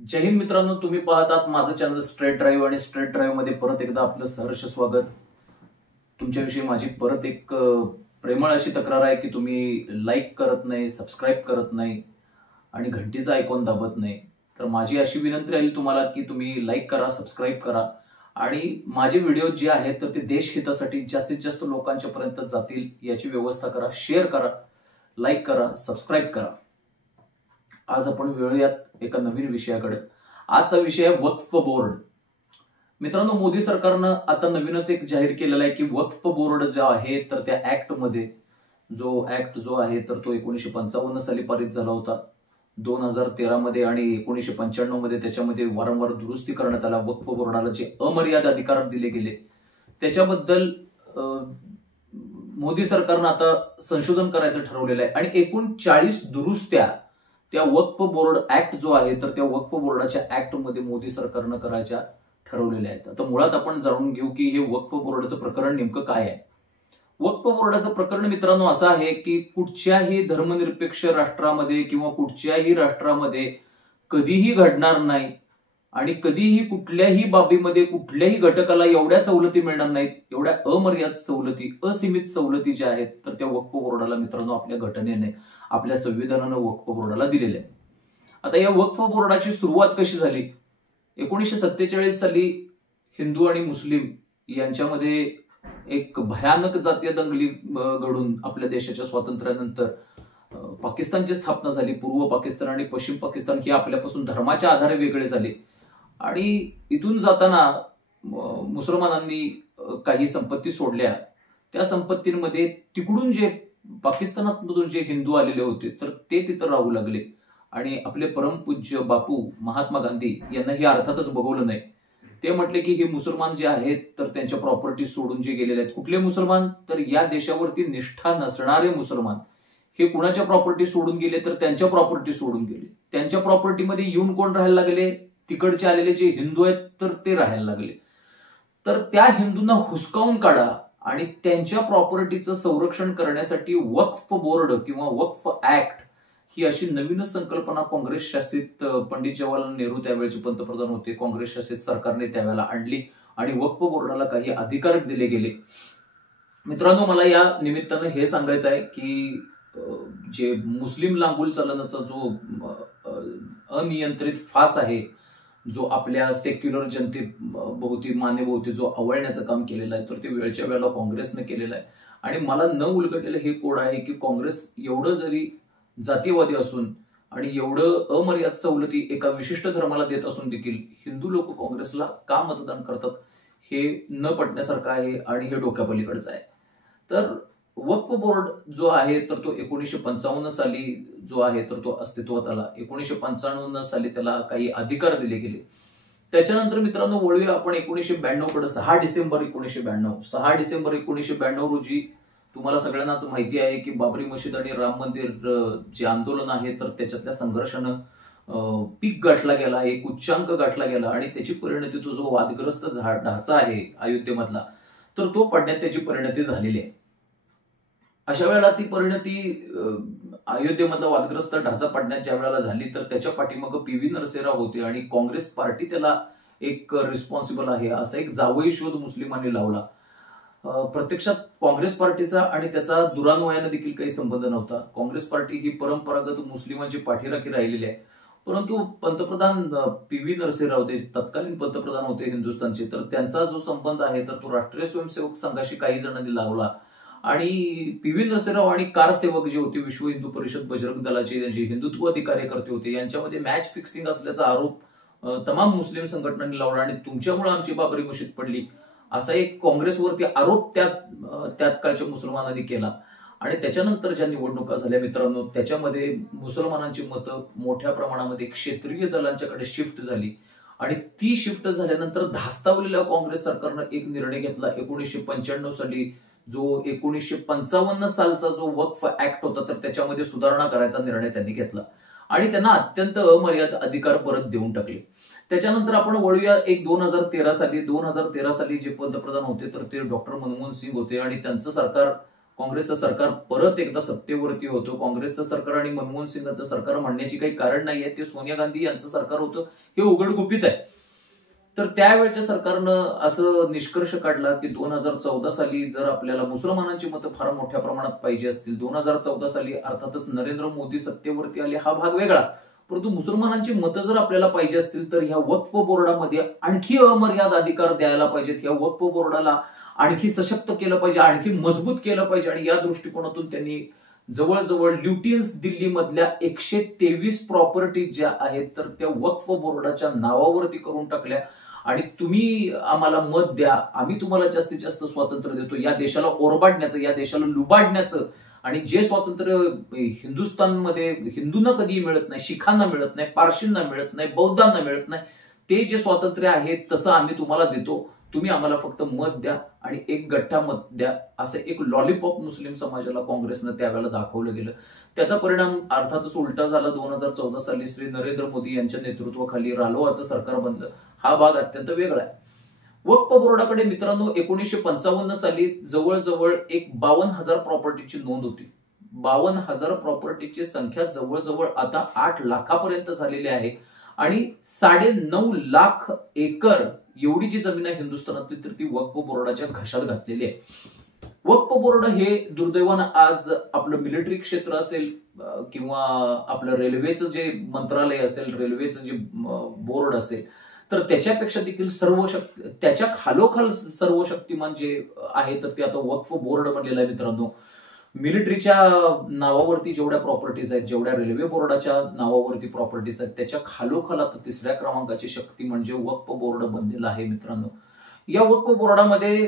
जय हिंद मित्रांनो, तुम्ही पाहतात माझं चॅनल स्ट्रेट ड्राईव्ह आणि स्ट्रेट ड्राईव्ह मध्ये परत एकदा आपलं सहर्ष स्वागत. तुमच्याविषयी माझी परत एक प्रेमळ अशी तक्रार आहे की तुम्ही लाईक करत नाही, सबस्क्राईब करत नाही आणि घंटीचा आयकॉन दाबत नाही. तर माझी अशी विनंती राहील तुम्हाला की तुम्ही लाईक करा, सबस्क्राईब करा आणि माझे व्हिडिओ जे आहेत तर ते देशहितासाठी जास्तीत जास्त लोकांच्या पर्यंत जातील याची व्यवस्था करा. शेअर करा, लाईक करा, सबस्क्राईब करा. आज आपण वळूयात एका नवीन विषयाकडे. आजचा विषय आहे वक्फ बोर्ड. मित्रांनो, मोदी सरकारनं आता नवीनच एक जाहीर केलेला आहे की वक्फ बोर्ड जो आहे तर त्या ऍक्ट मध्ये जो आहे तर तो 1955 साली पारित झाला होता. 2013 मध्ये आणि 1995 मध्ये त्याच्यामध्ये वारंवार दुरुस्ती करण्यात आला. वक्फ बोर्डाला जे अमर्याद अधिकार दिले गेले त्याच्याबद्दल मोदी सरकारनं आता संशोधन करायचं ठरवलेलं आहे आणि एकूण 40 दुरुस्त्या त्या वक्फ बोर्ड ऍक्ट जो आहे तर त्या वक्फ बोर्डाच्या ऍक्ट मध्ये मोदी सरकारनं करायच्या ठरवलेल्या आहेत. आता मुळात आपण जाणून घेऊ की हे वक्फ बोर्डाचं प्रकरण नेमकं काय आहे. वक्फ बोर्डाचं प्रकरण मित्रांनो असं आहे की कुठच्याही धर्मनिरपेक्ष राष्ट्रामध्ये किंवा कुठच्याही राष्ट्रामध्ये कधीही घडणार नाही आणि कधीही कुठल्याही बाबीमध्ये कुठल्याही घटकाला एवढ्या सवलती मिळणार नाहीत, एवढ्या अमर्यादित सवलती, असीमित सवलती ज्या आहेत तर त्या वक्फ बोर्डाला मित्रांनो आपल्या घटनेने, आपल्या संविधानानं वक्फ बोर्डाला दिलेल्या आहे. आता या वक्फ बोर्डाची सुरुवात कशी झाली? 1947 साली हिंदू आणि मुस्लिम यांच्यामध्ये एक भयानक जातीय दंगली घडून आपल्या देशाच्या स्वातंत्र्यानंतर पाकिस्तानची स्थापना झाली. पूर्व पाकिस्तान आणि पश्चिम पाकिस्तान हे आपल्यापासून धर्माच्या आधारे वेगळे झाले आणि इथून जाताना मुसलमानांनी काही संपत्ती सोडल्या. त्या संपत्तींमध्ये तिकडून जे पाकिस्तानातमधून जे हिंदू आलेले होते तर ते तिथं राहू लागले आणि आपले परमपूज्य बापू महात्मा गांधी यांना हे अर्थातच बघवलं नाही. ते म्हटले की हे मुसलमान जे आहेत तर त्यांच्या प्रॉपर्टी सोडून जे गेलेले आहेत. कुठले मुसलमान? तर या देशावरती निष्ठा नसणारे मुसलमान. हे कुणाच्या प्रॉपर्टी सोडून गेले? तर त्यांच्या प्रॉपर्टी सोडून गेले. त्यांच्या प्रॉपर्टीमध्ये येऊन कोण राहायला लागले? तिकडचे आलेले जे हिंदू आहेत तर ते राहायला लागले. तर त्या हिंदूंना हुसकावून काढा आणि त्यांच्या प्रॉपर्टीचं संरक्षण करण्यासाठी वक्फ बोर्ड किंवा वक्फ ऍक्ट ही अशी नवीनच संकल्पना काँग्रेस शासित पंडित जवाहरलाल नेहरू त्यावेळेचे पंतप्रधान होते, काँग्रेस शासित सरकारने त्यावेळेला आणली आणि वक्फ बोर्डाला काही अधिकार दिले गेले. मित्रांनो, मला या निमित्तानं हे सांगायचं आहे की जे मुस्लिम लांगुल चलनाचा जो अनियंत्रित फास आहे, जो आपल्या सेक्युलर जनतेभोवती, मानेभोवती जो आवळण्याचं काम केलेलं आहे तर ते वेळच्या वेळेला काँग्रेसने केलेलं आहे. आणि मला न उलगडलेलं हे कोड आहे की काँग्रेस एवढं जरी जातीवादी असून आणि एवढं अमर्यादित सवलती एका विशिष्ट धर्माला देत असून देखील हिंदू लोक काँग्रेसला का मतदान करतात हे न पटण्यासारखं आहे आणि हे डोक्यापलीकडचं आहे. तर वक्फ बोर्ड जो आहे तर तो 1955 साली जो आहे तर तो अस्तित्वात आला. 1955 साली त्याला काही अधिकार दिले गेले. त्याच्यानंतर मित्रांनो वळूया आपण 1992 कडे. 6 डिसेंबर 1992 रोजी तुम्हाला सगळ्यांनाच माहिती आहे की बाबरी मशीद आणि राम मंदिर जे आंदोलन आहे तर त्याच्यातल्या संघर्षानं पीक गाठला गेला, एक उच्चांक गाठला गेला आणि त्याची परिणती, तो जो वादग्रस्त ढाचा आहे अयोध्येमधला तर तो पडण्यात त्याची परिणती झालेली आहे. अशा वेळेला ती परिणती अयोध्येमधला वादग्रस्त ढाचा पडण्यात ज्या वेळेला झाली तर त्याच्या पाठीमागं PV नरसेराव होते आणि काँग्रेस पार्टी त्याला एक रिस्पॉन्सिबल आहे असा एक जावई शोध मुस्लिमांनी लावला. प्रत्यक्षात काँग्रेस पार्टीचा आणि त्याचा दुरान्वयाने देखील काही संबंध नव्हता. काँग्रेस पार्टी ही परंपरागत मुस्लिमांची पाठीराखी राहिलेली आहे. परंतु पंतप्रधान PV नरसिंहराव ते तत्कालीन पंतप्रधान होते हिंदुस्थानचे, तर त्यांचा जो संबंध आहे तर तो राष्ट्रीय स्वयंसेवक संघाशी काही जणांनी लावला आणि PV नरसिंहराव आणि कारसेवक जे होते, विश्व हिंदू परिषद बजरंग दलाचे जे हिंदुत्ववादी कार्यकर्ते होते, यांच्यामध्ये मॅच फिक्सिंग असल्याचा आरोप तमाम मुस्लिम संघटनांनी लावला आणि तुमच्यामुळे आमची बाबरी मशीद पडली असा एक काँग्रेसवरती आरोप त्यात काळच्या मुसलमानांनी केला. आणि त्याच्यानंतर ज्या निवडणुका झाल्या मित्रांनो त्याच्यामध्ये मुसलमानांची मतं मोठ्या प्रमाणामध्ये क्षेत्रीय दलांच्याकडे शिफ्ट झाली आणि ती शिफ्ट झाल्यानंतर धास्तावलेल्या काँग्रेस सरकारनं एक निर्णय घेतला. 1995 साली जो 1955 सालचा जो वक्फ ऍक्ट होता तर त्याच्यामध्ये सुधारणा करायचा निर्णय त्यांनी घेतला आणि त्यांना अत्यंत अमर्यादित अधिकार परत देऊन टाकले. त्याच्यानंतर आपण वळूया 2013 साली जे पंतप्रधान होते तर ते डॉक्टर मनमोहन सिंग होते आणि त्यांचं सरकार काँग्रेसचं सरकार परत एकदा सत्तेवरती होतं. काँग्रेसचं सरकार आणि मनमोहन सिंगांचं सरकार म्हणण्याची काही कारण नाहीये. ते सोनिया गांधी यांचं सरकार होतं हे उघडगुपित आहे. तर त्यावेळेच्या सरकारनं असं निष्कर्ष काढला की 2014 साली जर आपल्याला मुसलमानांची मतं फार मोठ्या प्रमाणात पाहिजे असतील, 2014 साली अर्थातच नरेंद्र मोदी सत्तेवरती आले हा भाग वेगळा, परंतु मुसलमानांची मतं जर आपल्याला पाहिजे असतील तर ह्या वक्फ बोर्डामध्ये आणखी अमर्याद अधिकार द्यायला पाहिजेत. ह्या वक्फ बोर्डाला आणखी सशक्त केलं पाहिजे, आणखी मजबूत केलं पाहिजे. आणि या दृष्टिकोनातून त्यांनी जवळजवळ ल्युटियन्स दिल्लीमधल्या 123 प्रॉपर्टी ज्या आहेत तर त्या वक्फ बोर्डाच्या नावावरती करून टाकल्या. आणि तुम्ही आम्हाला मत द्या, आम्ही तुम्हाला जास्तीत जास्त स्वातंत्र्य देतो या देशाला ओरबाडण्याचं, या देशाला लुबाडण्याचं. आणि जे स्वातंत्र्य हिंदुस्थानमध्ये हिंदूंना कधीही मिळत नाही, शिखांना मिळत नाही, पारशींना मिळत नाही, बौद्धांना मिळत नाही, ते जे स्वातंत्र्य आहे तसं आम्ही तुम्हाला देतो. तुम्ही आम्हाला फक्त मत द्या आणि एक गठ्ठा मत द्या, असं एक लॉलीपॉप मुस्लिम समाजाला काँग्रेसनं त्यावेळेला दाखवलं गेलं. त्याचा परिणाम अर्थातच उलटा झाला. 2014 साली श्री नरेंद्र मोदी यांच्या नेतृत्वाखाली रालोआचं सरकार बनलं. हा भाग अत्यंत वेगळा आहे. वक्फ बोर्डाकडे मित्रांनो 1955 साली जवळजवळ एक 52,000 प्रॉपर्टीची नोंद होती. 52,000 प्रॉपर्टीची संख्या जवळजवळ आता 8 लाखापर्यंत झालेली आहे. आणि 9.5 लाख एकर एवढी जी जमीन आहे हिंदुस्थानातली तर ती वक्फ बोर्डाच्या घशात घातलेली आहे. वक्फ बोर्ड हे दुर्दैवानं आज आपलं मिलिटरी क्षेत्र असेल किंवा आपलं रेल्वेचं जे मंत्रालय असेल, रेल्वेचं जे बोर्ड असेल तर त्याच्यापेक्षा देखील त्याच्या खालोखाल सर्व शक्तिमान जे आहे तर ते आता वक्फ बोर्ड बनलेलं आहे मित्रांनो. मिलिटरीच्या नावावरती जेवढ्या प्रॉपर्टीज आहेत, जेवढ्या रेल्वे बोर्डाच्या नावावरती प्रॉपर्टीज आहेत, त्याच्या खालोखाल आता 3ऱ्या क्रमांकाची शक्ती म्हणजे वक्फ बोर्ड बनलेलं आहे मित्रांनो. या वक्फ बोर्डामध्ये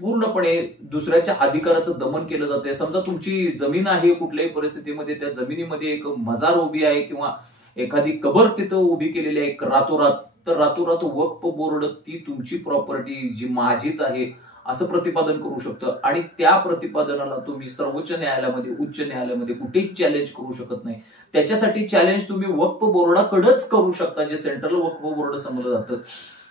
पूर्णपणे दुसऱ्याच्या अधिकाराचं दमन केलं जाते. समजा तुमची जमीन आहे कुठल्याही परिस्थितीमध्ये, त्या जमिनीमध्ये एक मजार उभी आहे किंवा एखादी कबर तिथं उभी केलेली आहे रातोरात, तर रातोरात वक्फ बोर्ड ती तुमची प्रॉपर्टी जी माझीच आहे असं प्रतिपादन करू शकतं. आणि त्या प्रतिपादनाला तुम्ही सर्वोच्च न्यायालयामध्ये, उच्च न्यायालयामध्ये कुठेही चॅलेंज करू शकत नाही. त्याच्यासाठी चॅलेंज तुम्ही वक्फ बोर्डाकडेच करू शकता, जे सेंट्रल वक्फ बोर्ड समजलं जातं.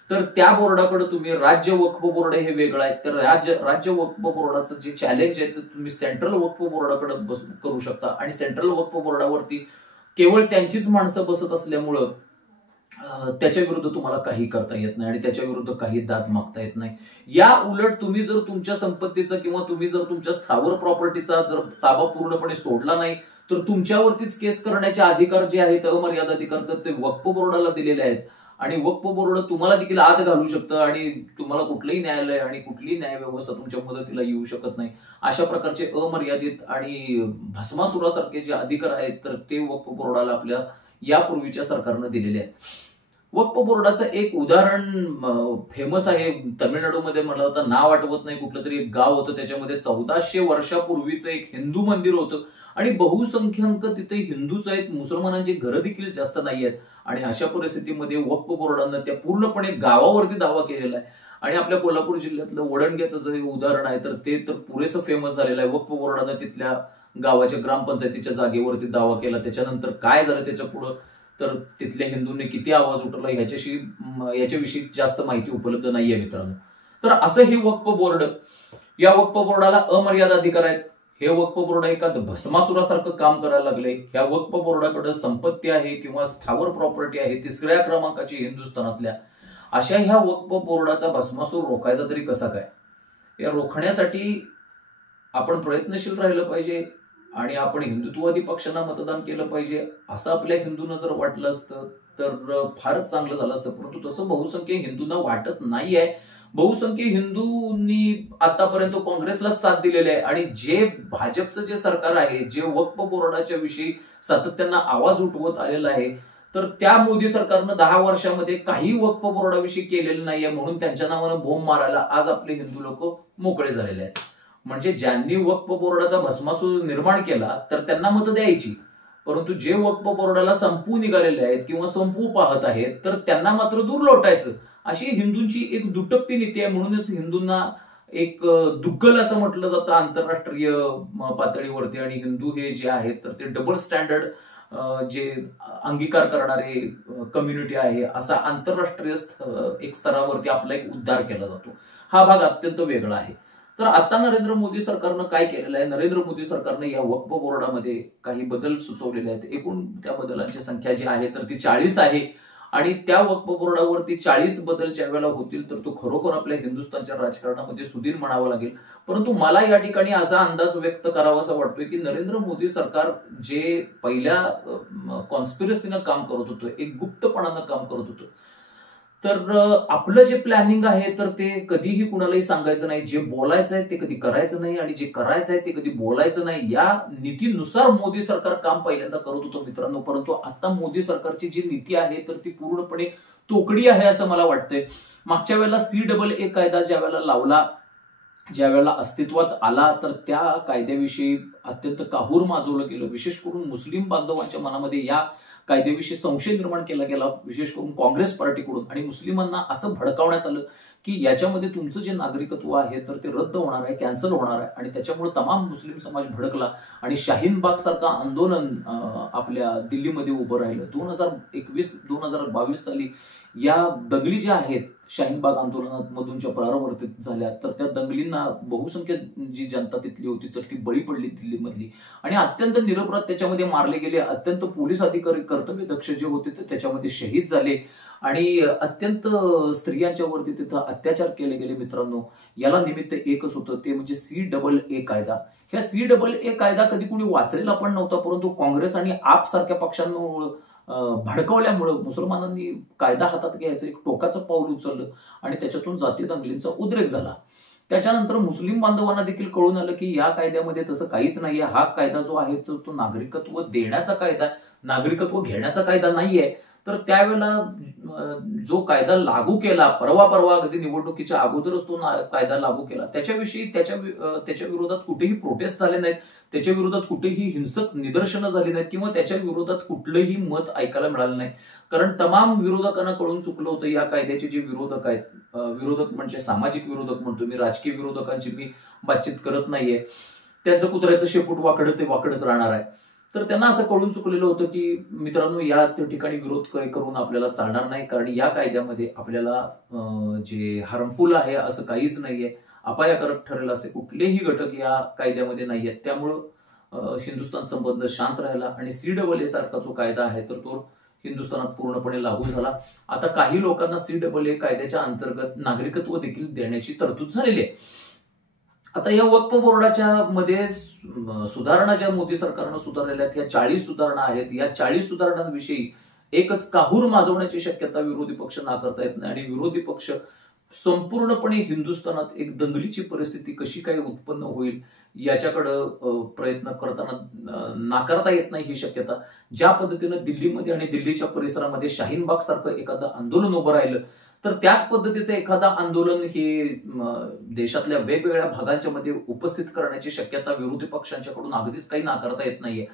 तर त्या बोर्डाकडे तुम्ही, राज्य वक्फ बोर्ड हे वेगळं आहे, तर राज्य वक्फ बोर्डाचं जे चॅलेंज आहे ते तुम्ही सेंट्रल वक्फ बोर्डाकडे करू शकता. आणि सेंट्रल वक्फ बोर्डावरती केवळ त्यांचीच माणसं बसत असल्यामुळं त्याच्या विरुद्ध तुम्हाला काही करता येत नाही आणि त्याच्या विरुद्ध काही दाद मागता येत नाही. या उलट तुम्ही जर तुमच्या संपत्तीचा किंवा तुम्ही जर तुमच्या स्थावर प्रॉपर्टीचा जर ताबा पूर्णपणे सोडला नाही तर तुमच्यावरतीच केस करण्याचे अधिकार जे आहेत, अमर्याद अधिकार, तर ते वक्फ बोर्डाला दिलेले आहेत. आणि वक्फ बोर्ड तुम्हाला देखील आत घालू शकतं आणि तुम्हाला कुठलंही न्यायालय आणि कुठलीही न्यायव्यवस्था तुमच्या मदतीला येऊ शकत नाही. अशा प्रकारचे अमर्यादित आणि भस्मासुरासारखे जे अधिकार आहेत तर ते वक्फ बोर्डाला आपल्या यापूर्वीच्या सरकारनं दिलेले आहेत. वक्फ बोर्डाचं एक उदाहरण फेमस आहे तमिळनाडूमध्ये. मला आता नाव आठवत नाही, कुठलं तरी एक गाव होतं, त्याच्यामध्ये 1400 वर्षापूर्वीचं एक हिंदू मंदिर होतं आणि बहुसंख्याक तिथे हिंदूच आहेत, मुसलमानांची घरं देखील जास्त नाही आहेत. आणि अशा परिस्थितीमध्ये वक्फ बोर्डानं त्या पूर्णपणे गावावरती दावा केलेला आहे. आणि आपल्या कोल्हापूर जिल्ह्यातलं वडणग्याचं जे उदाहरण आहे तर ते तर पुरेसं फेमस झालेलं आहे. वक्फ बोर्डानं तिथल्या गावाच्या ग्रामपंचायतीच्या जागेवरती दावा केला. त्याच्यानंतर काय झालं त्याच्या पुढं तर तिथल्या हिंदूंनी किती आवाज उठवला याच्याविषयी जास्त माहिती उपलब्ध नाहीये मित्रांनो. तर असं हे वक्फ बोर्ड, या वक्फ बोर्डाला अमर्याद अधिकार आहेत. हे वक्फ बोर्ड एका भस्मासुरासारखं काम करायला लागले. या वक्फ बोर्डाकडे संपत्ती आहे किंवा स्थावर प्रॉपर्टी आहे 3ऱ्या क्रमांकाची हिंदुस्थानातल्या. अशा ह्या वक्फ बोर्डाचा भस्मासूर रोखायचा तरी कसा काय? या रोखण्यासाठी आपण प्रयत्नशील राहिलं पाहिजे आणि आपण हिंदुत्ववादी पक्षांना मतदान केलं पाहिजे असं आपल्या हिंदूंना जर वाटलं असतं तर फारच चांगलं झालं असतं. परंतु तसं बहुसंख्य हिंदूंना वाटत नाही आहे. बहुसंख्य हिंदूंनी आतापर्यंत काँग्रेसला साथ दिलेली आहे. आणि जे भाजपचं जे सरकार आहे, जे वक्फ बोर्डाच्या विषयी सातत्यानं आवाज उठवत आलेला आहे, तर त्या मोदी सरकारनं 10 वर्षामध्ये काही वक्फ बोर्डाविषयी केलेलं नाहीये. म्हणून त्यांच्या नावानं बोंब मारायला आज आपले हिंदू लोक मोकळे झालेले आहेत. म्हणजे ज्यांनी वक्फ बोर्डाचा भस्मासूर निर्माण केला तर त्यांना मतं द्यायची, परंतु जे वक्फ बोर्डाला संपू निघालेले आहेत किंवा संपू पाहत आहेत तर त्यांना मात्र दूर लोटायचं, अशी हिंदूंची एक दुटप्पी नीती आहे. म्हणूनच हिंदूंना एक दुग्गल असं म्हटलं जातं आंतरराष्ट्रीय पातळीवरती. आणि हिंदू हे जे आहेत तर ते डबल स्टँडर्ड जे अंगीकार करणारे कम्युनिटी आहे, असा आंतरराष्ट्रीय एक स्तरावरती आपला एक उद्धार केला जातो. हा भाग अत्यंत वेगळा आहे. तर आता नरेंद्र मोदी सरकारनं काय केलेलं आहे, नरेंद्र मोदी सरकारनं या वक्फ बोर्डामध्ये काही बदल सुचवलेले आहेत. एकूण त्या बदलांची संख्या जी आहे तर ती 40 आहे. आणि त्या वक्फ बोर्डावरती 40 बदल ज्या वेळेला होतील तर तो खरोखर आपल्या हिंदुस्थानच्या राजकारणामध्ये सुधीर म्हणावा लागेल. परंतु मला या ठिकाणी असा अंदाज व्यक्त करावासा वाटतोय की नरेंद्र मोदी सरकार जे पहिल्या कॉन्स्पिरसीनं काम करत होतं, एक गुप्तपणानं काम करत होतं, तर आपलं जे प्लॅनिंग आहे तर ते कधीही कुणालाही सांगायचं नाही, जे बोलायचं आहे ते कधी करायचं नाही आणि जे करायचं आहे ते कधी बोलायचं नाही, या नीतीनुसार मोदी सरकार काम पहिल्यांदा करत होतं मित्रांनो. परंतु आता मोदी सरकारची जी नीती आहे तर ती पूर्णपणे तोकडी आहे असं मला वाटतंय. मागच्या वेळेला CAA कायदा ज्या वेळेला लावला, ज्या वेळेला अस्तित्वात आला, तर त्या कायद्याविषयी अत्यंत काहूर माजवलं गेलं. विशेष करून मुस्लिम बांधवांच्या मनामध्ये या कायद्याविषयी संशय निर्माण केला गेला, विशेष करून काँग्रेस पार्टीकडून. आणि मुस्लिमांना असं भडकावण्यात आलं की याच्यामध्ये तुमचं जे नागरिकत्व आहे तर ते रद्द होणार आहे, कॅन्सल होणार आहे. आणि त्याच्यामुळे तमाम मुस्लिम समाज भडकला आणि शाहीन बाग सारखं आंदोलन आपल्या दिल्लीमध्ये उभं राहिलं. 2021-2022 साली या दंगली ज्या आहेत शाहीन बाग आंदोलनामधून ज्या परावर्तित झाल्या, तर त्या दंगलींना बहुसंख्य जी जनता तिथली होती तर ती बळी पडली दिल्लीमधली. आणि अत्यंत निरपराध त्याच्यामध्ये मारले गेले. अत्यंत पोलीस अधिकारी कर्तव्यदक्ष जे होते ते त्याच्यामध्ये शहीद झाले आणि अत्यंत स्त्रियांच्या वरती तिथं अत्याचार केले गेले मित्रांनो. याला निमित्त एकच होतं, ते म्हणजे CAA कायदा. ह्या CAA कायदा कधी कुणी वाचलेला पण नव्हता, परंतु काँग्रेस आणि आप सारख्या पक्षांमुळे भडकवल्यामुळे मुसलमानांनी कायदा हातात घ्यायचं एक टोकाचं पाऊल उचललं आणि त्याच्यातून जातीय दंगलींचा उद्रेक झाला. त्याच्यानंतर मुस्लिम बांधवांना देखील कळून आलं की या कायद्यामध्ये तसं काहीच नाहीये. हा कायदा जो आहे तो नागरिकत्व देण्याचा कायदा, नागरिकत्व घेण्याचा कायदा नाहीये. तर त्यावेळेला जो कायदा लागू केला, परवा अगदी निवडणुकीच्या अगोदरच तो कायदा लागू केला, त्याच्याविषयी त्याच्या विरोधात कुठेही प्रोटेस्ट झाले नाहीत, त्याच्या विरोधात कुठेही हिंसक निदर्शनं झाली नाहीत किंवा त्याच्या विरोधात कुठलंही मत ऐकायला मिळालं नाही. कारण तमाम विरोधकांना कळून चुकलं होतं या कायद्याचे जे विरोधक आहेत, विरोधक म्हणजे सामाजिक विरोधक म्हणतो मी, राजकीय विरोधकांची मी बातचीत करत नाहीये, त्यांचं कुत्र्याचं शेपूट वाकडं ते वाकडच राहणार आहे. तर त्यांना असं कळून चुकलेलं होतं की मित्रांनो या ठिकाणी विरोध करून आपल्याला चालणार नाही, कारण या कायद्यामध्ये आपल्याला जे हार्मफुल आहे असं काहीच नाहीये, अपायकारक ठरेल असे कुठलेही घटक या कायद्यामध्ये नाहीयेत. त्यामुळं हिंदुस्थान संबंध शांत राहिला आणि CAA सारखा जो कायदा आहे तर तो हिंदुस्थानात पूर्णपणे लागू झाला. आता काही लोकांना CAA कायद्याच्या अंतर्गत नागरिकत्व देखील देण्याची तरतूद झालेली आहे. आता या वक्फ बोर्डाच्या मध्ये सुधारणा ज्या मोदी सरकारनं सुधारलेल्या आहेत, ह्या 40 सुधारणा आहेत. या 40 सुधारणांविषयी एकच काहूर माजवण्याची शक्यता विरोधी पक्ष नाकारता येत नाही आणि विरोधी पक्ष संपूर्णपणे हिंदुस्थानात एक दंगलीची परिस्थिती कशी काय उत्पन्न होईल याच्याकडे प्रयत्न करताना नाकारता येत नाही ही शक्यता. ज्या पद्धतीनं दिल्लीमध्ये आणि दिल्लीच्या परिसरामध्ये शाहीन बाग सारखं एखादं आंदोलन उभं राहिलं, तर त्याच पद्धतीचं एखादं आंदोलन हे देशातल्या वेगवेगळ्या भागांच्या मध्ये उपस्थित करण्याची शक्यता विरोधी पक्षांच्याकडून अगदीच काही नाकारता येत नाहीये.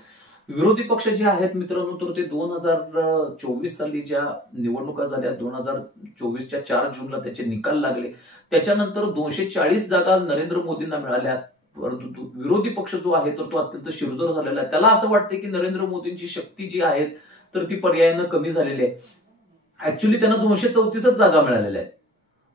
विरोधी पक्ष जे आहेत मित्रांनो, तर ते 2024 साली ज्या निवडणुका झाल्या, 2024च्या 4 जूनला त्याचे निकाल लागले, त्याच्यानंतर 240 जागा नरेंद्र मोदींना मिळाल्या. परंतु विरोधी पक्ष जो आहे तर तो अत्यंत शिरजोर झालेला आहे. त्याला असं वाटतं की नरेंद्र मोदींची शक्ती जी आहे तर ती पर्यायानं कमी झालेली आहे. ऍक्च्युली त्यांना 234च जागा मिळालेल्या आहेत.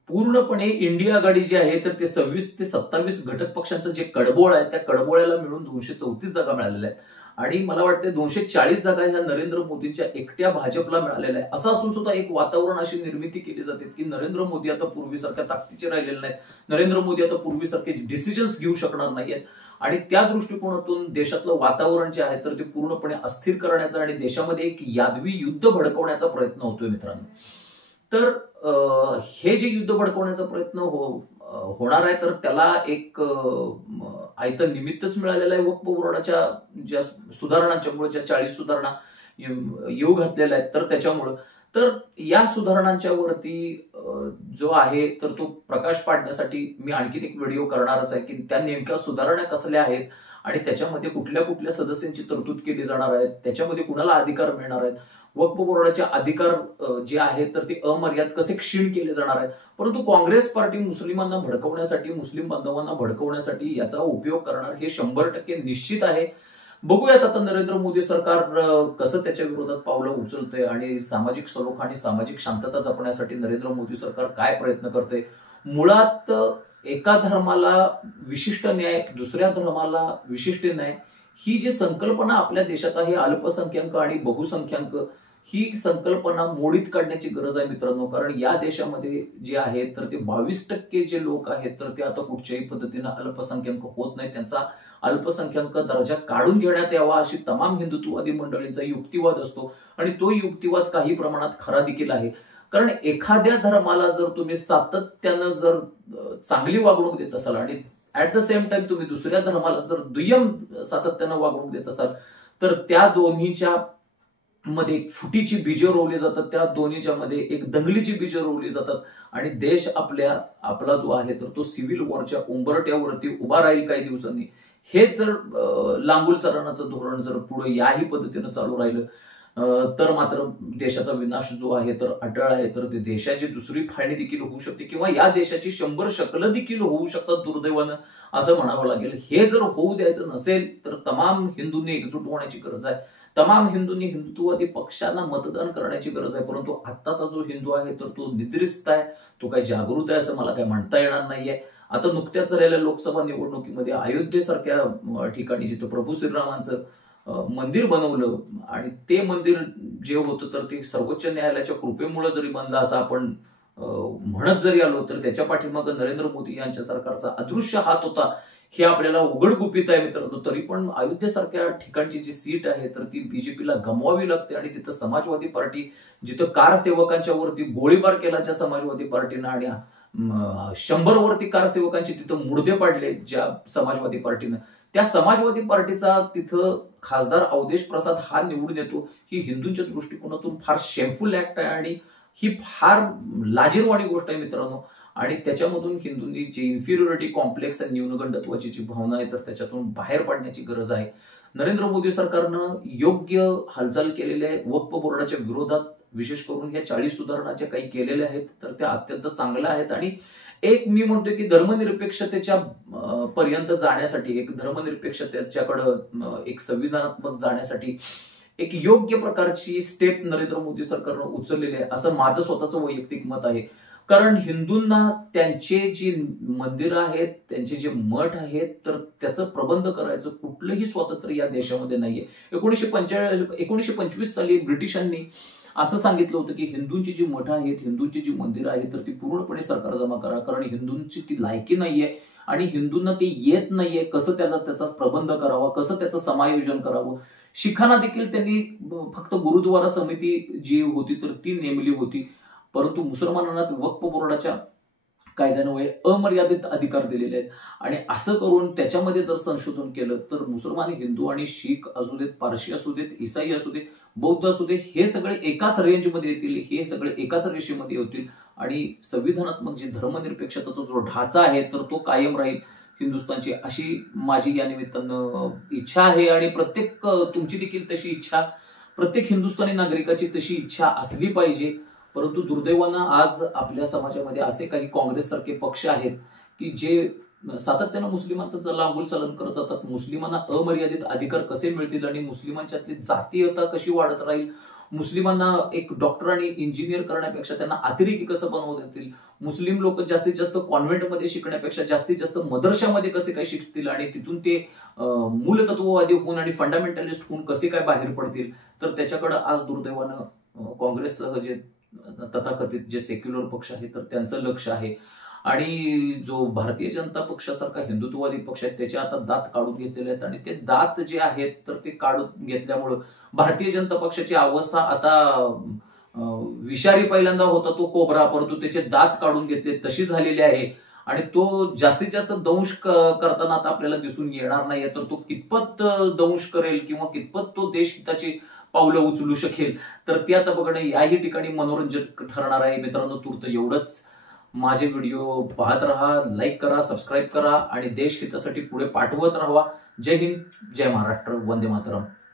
पूर्णपणे इंडिया आघाडी जी आहे तर ते 26 ते 27 घटक पक्षांचं जे कडबोळ आहे त्या कडबोळ्याला मिळून 234 जागा मिळालेल्या आहेत. आणि मला वाटतं 240 जागा ह्या नरेंद्र मोदींच्या एकट्या भाजपला मिळालेल्या आहे. असं असून सुद्धा एक वातावरण अशी निर्मिती केली जाते की नरेंद्र मोदी आता पूर्वीसारख्या ताकदीचे राहिलेले नाहीत, नरेंद्र मोदी आता पूर्वीसारखे डिसिजन्स घेऊ शकणार नाहीयेत. आणि त्या दृष्टिकोनातून देशातलं वातावरण जे आहे तर ते पूर्णपणे अस्थिर करण्याचा आणि देशामध्ये एक यादवी युद्ध भडकवण्याचा प्रयत्न होतोय मित्रांनो. तर हे जे युद्ध भडकवण्याचा प्रयत्न होणार आहे तर त्याला एक आयतं निमित्तच मिळालेलं आहे वक्फ बोर्डाच्या ज्या सुधारणांच्यामुळे, ज्या 40 सुधारणा येऊ घातलेल्या आहेत तर त्याच्यामुळं. तर या सुधारणांच्या वरती जो आहे तर तो प्रकाश पाडण्यासाठी मी आणखीन एक व्हिडिओ करणारच आहे की त्या नेमक्या सुधारणा कसल्या आहेत आणि त्याच्यामध्ये कुठल्या कुठल्या सदस्यांची तरतूद केली जाणार आहे, त्याच्यामध्ये कुणाला अधिकार मिळणार आहेत, वक्फ बोर्डाचे अधिकार जे आहेत तर ते अमर्याद कसे क्षीण केले जाणार आहेत. परंतु काँग्रेस पार्टी मुस्लिमांना भडकवण्यासाठी, मुस्लिम बांधवांना भडकवण्यासाठी याचा उपयोग करणार हे 100% निश्चित आहे. बघूयात आता नरेंद्र मोदी सरकार कसं त्याच्या विरोधात पावलं उचलतंय आणि सामाजिक सलोखा आणि सामाजिक शांतता जपण्यासाठी नरेंद्र मोदी सरकार काय प्रयत्न करते. मुळात एका धर्माला विशिष्ट न्याय, दुसऱ्या धर्माला विशिष्ट न्याय, ही जी संकल्पना आपल्या देशात आहे अल्पसंख्याक आणि बहुसंख्याक, ही संकल्पना मोडीत काढण्याची गरज आहे मित्रांनो. कारण या देशामध्ये जे आहे तर ते 22% जे लोक आहेत तर ते आता कुठच्याही पद्धतीनं अल्पसंख्याक होत नाही. त्यांचा अल्पसंख्याक दर्जा काढून घेण्यात यावा अशी तमाम हिंदुत्ववादी मंडळींचा युक्तिवाद असतो. आणि तो युक्तिवाद काही प्रमाणात खरा देखील आहे. कारण एखाद्या धर्माला जर तुम्ही सातत्यानं जर चांगली वागणूक देत असाल आणि ऍट द सेम टाइम तुम्ही दुसऱ्या धर्माला जर दुय्यम सातत्यानं वागणूक देत असाल तर त्या दोन्हीच्या मध्ये एक फुटीची बीजं रोवली जातात, त्या दोन्हीच्या मध्ये एक दंगलीची बीजं रोवली जातात आणि देश आपला जो आहे तर तो सिव्हिल वॉरच्या उंबरट्यावरती उभा राहील काही दिवसांनी. हेच जर लांबूल चरणाचं धोरण जर पुढे याही पद्धतीनं चालू राहिलं तर मात्र देशाचा विनाश जो आहे तर अटळ आहे. तर ते देशाची दुसरी फाळणी देखील होऊ शकते किंवा या देशाची 100 शकलं देखील होऊ शकतात दुर्दैवानं असं म्हणावं लागेल. हे जर होऊ द्यायचं नसेल तर तमाम हिंदूंनी एकजूट होण्याची गरज आहे. तमाम हिंदूंनी हिंदुत्ववादी पक्षांना मतदान करण्याची गरज आहे. परंतु आत्ताचा जो हिंदू आहे तर तो निद्रिस्त आहे, तो काही जागृत आहे असं मला काही म्हणता येणार नाहीये. आता नुकत्याच झालेल्या लोकसभा निवडणुकीमध्ये अयोध्येसारख्या ठिकाणी जिथं प्रभू श्रीरामांचं मंदिर बनवलं आणि ते मंदिर जे होतं तर ते सर्वोच्च न्यायालयाच्या कृपेमुळे जरी बनलं असं आपण म्हणत जरी आलो तर त्याच्या पाठीमागे नरेंद्र मोदी यांच्या सरकारचा अदृश्य हात होता हे आपल्याला उघडगुपित आहे मित्रांनो. तरी पण अयोध्येसारख्या ठिकाणची जी सीट आहे तर ती बीजेपीला गमवावी लागते आणि तिथं समाजवादी पार्टी, जिथं कार सेवकांच्या वरती गोळीबार केला ज्या समाजवादी पार्टीनं आणि 100 वरती कार सेवकांची तिथं मुर्दे पाडले ज्या समाजवादी पार्टीनं, त्या समाजवादी पार्टीचा तिथं खासदार अवधेश प्रसाद हा निवडून येतो, ही हिंदूंच्या दृष्टिकोनातून फार शेमफुल ऍक्ट आहे आणि ही फार लाजिरवाणी गोष्ट आहे मित्रांनो. आणि त्याच्यामधून हिंदूंनी जे इन्फिरियोरिटी कॉम्प्लेक्स आणि न्यूनगंडत्वाची जी भावना आहे तर त्याच्यातून बाहेर पडण्याची गरज आहे. नरेंद्र मोदी सरकारनं योग्य हालचाल केलेल्या आहे. वक्फ बोर्डाच्या विरोधात विशेष करून ह्या 40 सुधारणा ज्या काही केलेल्या आहेत तर त्या अत्यंत चांगल्या आहेत. आणि एक मी म्हणतोय की धर्मनिरपेक्षतेच्या पर्यंत जाण्यासाठी, एक धर्मनिरपेक्षतेच्याकडं एक संविधानात्मक जाण्यासाठी एक योग्य प्रकारची स्टेप नरेंद्र मोदी सरकारनं उचललेली आहे असं माझं स्वतःचं वैयक्तिक मत आहे. कारण हिंदूंना त्यांचे जी मंदिरं आहेत, त्यांचे जे मठ आहेत तर त्याचं प्रबंध करायचं कुठलंही स्वातंत्र्य या देशामध्ये नाहीये. 1925 साली ब्रिटिशांनी असं सांगितलं होतं की हिंदूंची जी मठं आहेत, हिंदूंची जी मंदिरं आहेत तर ती पूर्णपणे सरकार जमा करा, कारण हिंदूंची ती लायकी नाहीये आणि हिंदूंना ते येत नाहीये कसं त्याचा प्रबंध करावा, कसं त्याचं समायोजन करावं. शिखांना देखील त्यांनी फक्त गुरुद्वारा समिती जी होती तर ती नेमली होती, परंतु मुसलमानांना वक्फ बोर्डाच्या कायद्यान्वये अमर्यादित अधिकार दिलेले आहेत. आणि असं करून त्याच्यामध्ये जर संशोधन केलं तर मुसलमान, हिंदू आणि शीख असू देत, पारशी असू देत, ईसाई असू देत, बौद्ध असू देत, हे सगळे एकाच रेंजमध्ये येतील, हे सगळे एकाच रेषेमध्ये होतील आणि संविधानात्मक जी धर्मनिरपेक्षतेचा जो ढाचा आहे तर तो कायम राहील हिंदुस्थानची, अशी माझी या निमित्तानं इच्छा आहे. आणि प्रत्येक तुमची देखील तशी इच्छा, प्रत्येक हिंदुस्थानी नागरिकाची तशी इच्छा असली पाहिजे. परंतु दुर्दैवानं आज आपल्या समाजामध्ये असे काही काँग्रेससारखे पक्ष आहेत की जे सातत्यानं मुस्लिमांचं लांबूल चालन करत जातात. मुस्लिमांना अमर्यादित अधिकार कसे मिळतील आणि मुस्लिमांच्यातली जातीयता कशी वाढत राहील, मुस्लिमांना एक डॉक्टर आणि इंजिनियर करण्यापेक्षा त्यांना अतिरेकी कसं बनवता येतील, मुस्लिम लोक जास्तीत जास्त कॉन्व्हेंटमध्ये शिकण्यापेक्षा जास्तीत जास्त मदरशामध्ये कसे काय शिकतील आणि तिथून ते मूलतत्ववादी होऊन आणि फंडामेंटलिस्ट होऊन कसे काय बाहेर पडतील, तर त्याच्याकडे आज दुर्दैवानं काँग्रेससह जे तथाकथित जे सेक्युलर पक्ष आहे तर त्यांचं लक्ष आहे. आणि जो भारतीय जनता पक्षासारखा हिंदुत्ववादी पक्ष आहे त्याचे आता दात काढून घेतलेले आहेत आणि ते दात जे आहेत तर ते काढून घेतल्यामुळं भारतीय जनता पक्षाची अवस्था आता विषारी पहिल्यांदा होता तो कोबरा, परंतु त्याचे दात काढून घेतले तशी झालेली आहे आणि तो जास्तीत जास्त दंश करताना आता आपल्याला दिसून येणार नाहीये. तर तो कितपत दंश करेल किंवा कितपत तो देशहिताची पावलं उचलू शकेल तर ते आता बघणं याही ठिकाणी मनोरंजक ठरणार आहे. मित्रांनो, तूर्त एवढंच. माझे व्हिडिओ पाहत राहा, लाईक करा, सबस्क्राईब करा आणि देशहितासाठी पुढे पाठवत राहा. जय हिंद, जय महाराष्ट्र, वंदे मातरम.